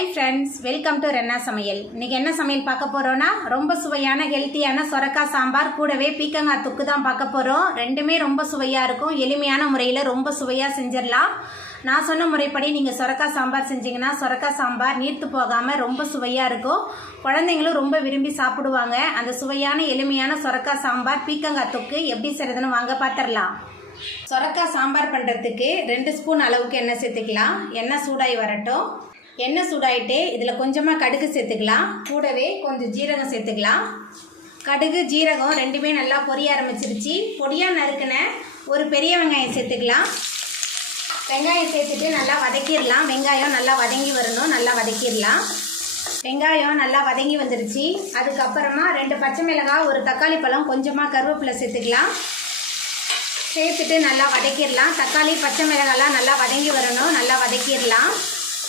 Hi friends, welcome to Renna Samayal. இன்னைக்கு என்ன சமையல் பார்க்க போறோம்னா ரொம்ப சுவையான ஹெல்த்தியான சொரக்காய் சாம்பார் கூடவே பீர்க்கங்காய் தொக்கு தான் பார்க்க போறோம். ரெண்டுமே ரொம்ப சுவையா இருக்கும். எளிமையான முறையில் ரொம்ப சுவையா செஞ்சிடலாம். நான் சொன்ன முறைப்படி நீங்கள் சொரக்காய் சாம்பார் செஞ்சீங்கன்னா சொரக்காய் சாம்பார் நீர்த்து போகாமல் ரொம்ப சுவையாக இருக்கும். குழந்தைங்களும் ரொம்ப விரும்பி சாப்பிடுவாங்க. அந்த சுவையான எளிமையான சொரக்காய் சாம்பார் பீர்க்கங்காய் தொக்கு எப்படி செய்யறதுன்னு வாங்க பார்த்துடலாம். சொரக்காய் சாம்பார் பண்ணுறதுக்கு 2 ஸ்பூன் அளவுக்கு எண்ணெய் சேர்த்துக்கலாம். எண்ணெய் சூடாகி வரட்டும். எண்ணெய் சூடாயிட்டு இதில் கொஞ்சமாக கடுகு சேர்த்துக்கலாம். கூடவே கொஞ்சம் ஜீரகம் சேர்த்துக்கலாம். கடுகு ஜீரகம் ரெண்டுமே நல்லா பொரிய ஆரம்பிச்சிருச்சு. பொடியாக நறுக்கின ஒரு பெரிய வெங்காயம் சேர்த்துக்கலாம். வெங்காயம் சேர்த்துட்டு நல்லா வதக்கிடலாம். வெங்காயம் நல்லா வதங்கி வரணும். நல்லா வதக்கிடலாம். வெங்காயம் நல்லா வதங்கி வந்துருச்சு. அதுக்கப்புறமா 2 பச்சை மிளகாய், ஒரு தக்காளி பழம், கொஞ்சமாக கருவேப்பிலை சேர்த்துக்கலாம். சேர்த்துட்டு நல்லா வதக்கிடலாம். தக்காளி பச்சை மிளகாய்லாம் நல்லா வதங்கி வரணும். நல்லா வதக்கிடலாம்.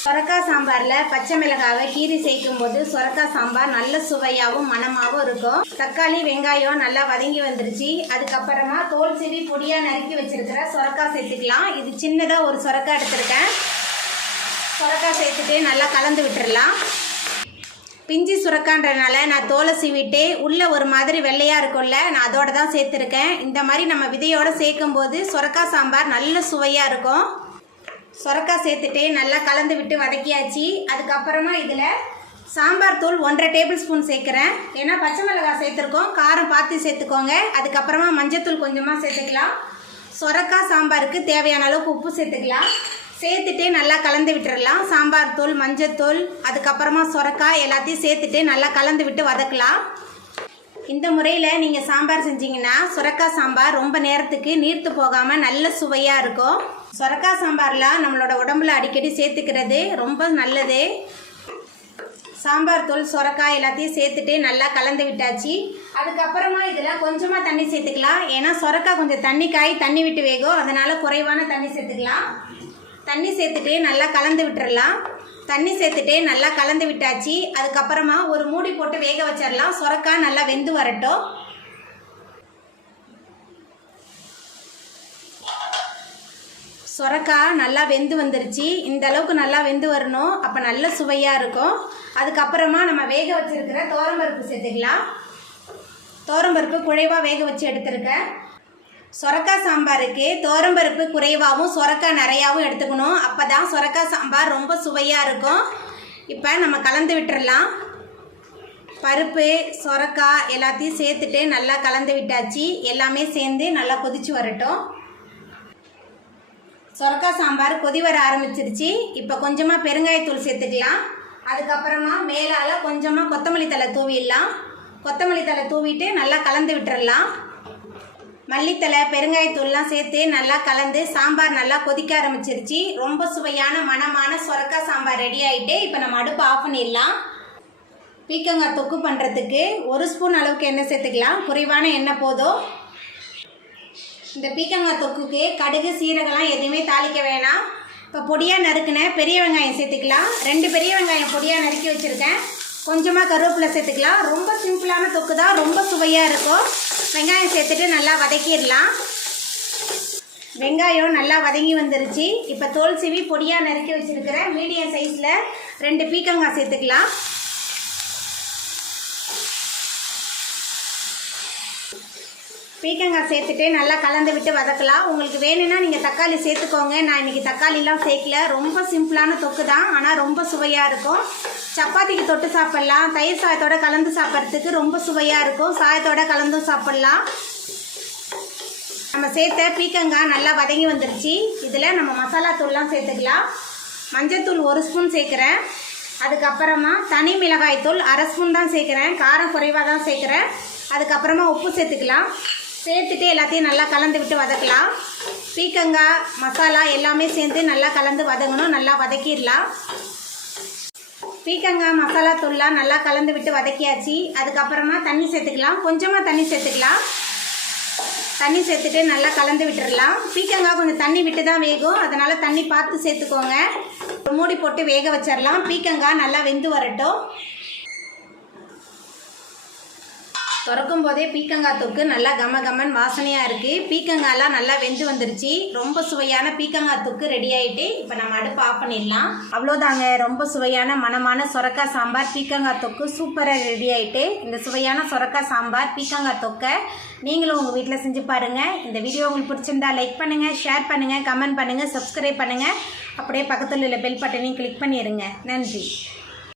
சொரக்காய் சாம்பாரில் பச்சை மிளகாவை கீரி சேர்க்கும் போது சொரக்காய் சாம்பார் நல்ல சுவையாகவும் மணமாகவும் இருக்கும். தக்காளி வெங்காயம் நல்லா வதங்கி வந்துருச்சு. அதுக்கப்புறமா தோல் சீவி பொடியாக நறுக்கி வச்சிருக்கிற சொரக்காய் சேர்த்துக்கலாம். இது சின்னதாக ஒரு சொரக்காய் எடுத்துருக்கேன். சொரக்காய் சேர்த்துட்டு நல்லா கலந்து விட்டுடலாம். பிஞ்சி சுரக்கான்றனால நான் தோலை சீவிட்டு உள்ளே ஒரு மாதிரி வெள்ளையாக இருக்கும்ல, நான் அதோட தான் சேர்த்துருக்கேன். இந்த மாதிரி நம்ம விதையோடு சேர்க்கும் போது சொரக்காய் சாம்பார் நல்ல சுவையாக இருக்கும். சொரக்காய் சேர்த்துட்டு நல்லா கலந்து விட்டு வதக்கியாச்சு. அதுக்கப்புறமா இதில் சாம்பார் தூள் 1.5 டேபிள் ஸ்பூன் சேர்க்குறேன். ஏன்னா பச்சை மிளகாய் சேர்த்துருக்கோம், காரம் பார்த்து சேர்த்துக்கோங்க. அதுக்கப்புறமா மஞ்சத்தூள் கொஞ்சமாக சேர்த்துக்கலாம். சொரக்காய் சாம்பாருக்கு தேவையான அளவுக்கு உப்பு சேர்த்துக்கலாம். சேர்த்துட்டு நல்லா கலந்து விட்டுடலாம். சாம்பார் தூள், மஞ்சத்தூள், அதுக்கப்புறமா சொரக்காய் எல்லாத்தையும் சேர்த்துட்டு நல்லா கலந்து விட்டு வதக்கலாம். இந்த முறையில் நீங்கள் சாம்பார் செஞ்சீங்கன்னா சொரக்காய் சாம்பார் ரொம்ப நேரத்துக்கு நீர்த்து போகாமல் நல்ல சுவையாக இருக்கும். சொரக்காய் சாம்பாரில் நம்மளோட உடம்புல அடிக்கடி சேர்த்துக்கிறது ரொம்ப நல்லது. சாம்பார் தூள், சொரக்காய் எல்லாத்தையும் சேர்த்துட்டு நல்லா கலந்து விட்டாச்சு. அதுக்கப்புறமா இதில் கொஞ்சமாக தண்ணி சேர்த்துக்கலாம். ஏன்னா சொரக்காய் கொஞ்சம் தண்ணி விட்டு வேகும், அதனால் குறைவான தண்ணி சேர்த்துக்கலாம். தண்ணி சேர்த்துட்டு நல்லா கலந்து விட்டுறலாம். தண்ணி சேர்த்துட்டு நல்லா கலந்து விட்டாச்சு. அதுக்கப்புறமா ஒரு மூடி போட்டு வேக வச்சிடலாம். சொரக்காய் நல்லா வெந்து வரட்டும். சொரக்காய் நல்லா வெந்து வந்துருச்சு. இந்த அளவுக்கு நல்லா வெந்து வரணும். அப்போ நல்ல சுவையாக இருக்கும். அதுக்கப்புறமா நம்ம வேக வச்சிருக்கிற துவரம்பருப்பு சேர்த்துக்கலாம். துவரம்பருப்பு குழைவாக வேக வச்சு எடுத்துருக்கேன். சொரக்காய் சாம்பாருக்கு துவரம்பருப்பு குறைவாகவும் சொரக்காய் நிறையாவும் எடுத்துக்கணும். அப்போ தான் சொரக்காய் சாம்பார் ரொம்ப சுவையாக இருக்கும். இப்போ நம்ம கலந்து விட்டுறலாம். பருப்பு, சொரக்காய் எல்லாத்தையும் சேர்த்துட்டு நல்லா கலந்து விட்டாச்சு. எல்லாமே சேர்ந்து நல்லா கொதிச்சு வரட்டும். சொரக்காய் சாம்பார் கொதி வர ஆரம்பிச்சிருச்சு. இப்போ கொஞ்சமாக பெருங்காயத்தூள் சேர்த்துக்கலாம். அதுக்கப்புறமா மேலால் கொஞ்சமாக கொத்தமல்லி தழை தூவிடலாம். கொத்தமல்லி தழை தூவிட்டு நல்லா கலந்து விட்டுறலாம். மல்லித்தலை, பெருங்காயத்தூள்லாம் சேர்த்து நல்லா கலந்து சாம்பார் நல்லா கொதிக்க ஆரம்பிச்சிருச்சு. ரொம்ப சுவையான மணமான சொரக்காய் சாம்பார் ரெடி ஆகிட்டு இப்போ நம்ம அடுப்பு ஆஃப் பண்ணிடலாம். பீர்க்கங்காய் தொக்கு பண்ணுறதுக்கு 1 ஸ்பூன் அளவுக்கு எண்ணெய் சேர்த்துக்கலாம். குறைவான எண்ணெய் போதும். இந்த பீர்க்கங்காய் தொக்குக்கு கடுகு சீரகம்லாம் எதுவுமே தாளிக்க வேணாம். இப்போ பொடியாக நறுக்கின பெரிய வெங்காயம் சேர்த்துக்கலாம். 2 பெரிய வெங்காயம் பொடியாக நறுக்கி வச்சுருக்கேன். கொஞ்சமாக கருவேப்பிலை சேர்த்துக்கலாம். ரொம்ப சிம்பிளான தொக்கு தான், ரொம்ப சுவையாக இருக்கும். வெங்காயம் சேர்த்துட்டு நல்லா வதக்கிடலாம். வெங்காயம் நல்லா வதங்கி வந்துருச்சு. இப்போ தோல் சீவி பொடியாக நறுக்கி வச்சுருக்கிற மீடியம் சைஸில் 2 பீர்க்கங்காய் சேர்த்துக்கலாம். பீர்க்கங்காய் சேர்த்துட்டு நல்லா கலந்து விட்டு வதக்கலாம். உங்களுக்கு வேணும்னா நீங்கள் தக்காளி சேர்த்துக்கோங்க. நான் இன்றைக்கி தக்காளிலாம் சேர்க்கல. ரொம்ப சிம்பிளான தொக்கு தான், ஆனால் ரொம்ப சுவையாக இருக்கும். சப்பாத்திக்கு தொட்டு சாப்பிட்லாம். தயிர் சாதத்தோடு கலந்து சாப்பிட்றதுக்கு ரொம்ப சுவையாக இருக்கும். சாதத்தோடு கலந்தும் சாப்பிட்லாம். நம்ம சேர்த்த பீர்க்கங்காய் நல்லா வதங்கி வந்துருச்சு. இதில் நம்ம மசாலா தூள்லாம் சேர்த்துக்கலாம். மஞ்சத்தூள் 1 ஸ்பூன் சேர்க்குறேன். அதுக்கப்புறமா தனி மிளகாய் தூள் 1/2 ஸ்பூன் தான் சேர்க்குறேன். காரம் குறைவாக தான் சேர்க்குறேன். அதுக்கப்புறமா உப்பு சேர்த்துக்கலாம். சேர்த்துட்டு எல்லாத்தையும் நல்லா கலந்து விட்டு வதக்கலாம். பீர்க்கங்காய் மசாலா எல்லாமே சேர்ந்து நல்லா கலந்து வதங்கணும். நல்லா வதக்கிடலாம். பீர்க்கங்காய் மசாலா தூள்லாம் நல்லா கலந்து விட்டு வதக்கியாச்சு. அதுக்கப்புறமா தண்ணி சேர்த்துக்கலாம். கொஞ்சமாக தண்ணி சேர்த்துக்கலாம். தண்ணி சேர்த்துட்டு நல்லா கலந்து விட்டுடலாம். பீர்க்கங்காய் கொஞ்சம் தண்ணி விட்டு தான் வேகும், அதனால் தண்ணி பார்த்து சேர்த்துக்கோங்க. மூடி போட்டு வேக வச்சிடலாம். பீர்க்கங்காய் நல்லா வெந்து வரட்டும். திறக்கும் போதே பீக்கங்காய் தொக்கு நல்லா கம கமன் வாசனையாக இருக்குது. பீக்கங்காயெலாம் நல்லா வெந்து வந்துருச்சு. ரொம்ப சுவையான பீக்கங்காய் தொக்கு ரெடி ஆகிட்டு இப்போ நம்ம அடுப்பு ஆஃப் பண்ணிடலாம். அவ்வளோதாங்க, ரொம்ப சுவையான மணமான சொரக்காய் சாம்பார் பீக்கங்காய் தொக்கு சூப்பராக ரெடி ஆகிட்டு. இந்த சுவையான சொரக்காய் சாம்பார் பீக்கங்காய் தொக்கை நீங்களும் உங்கள் வீட்டில் செஞ்சு பாருங்கள். இந்த வீடியோ உங்களுக்கு பிடிச்சிருந்தா லைக் பண்ணுங்கள், ஷேர் பண்ணுங்கள், கமெண்ட் பண்ணுங்கள், சப்ஸ்கிரைப் பண்ணுங்கள். அப்படியே பக்கத்தில் உள்ள பெல் பட்டனையும் கிளிக் பண்ணிடுங்க. நன்றி.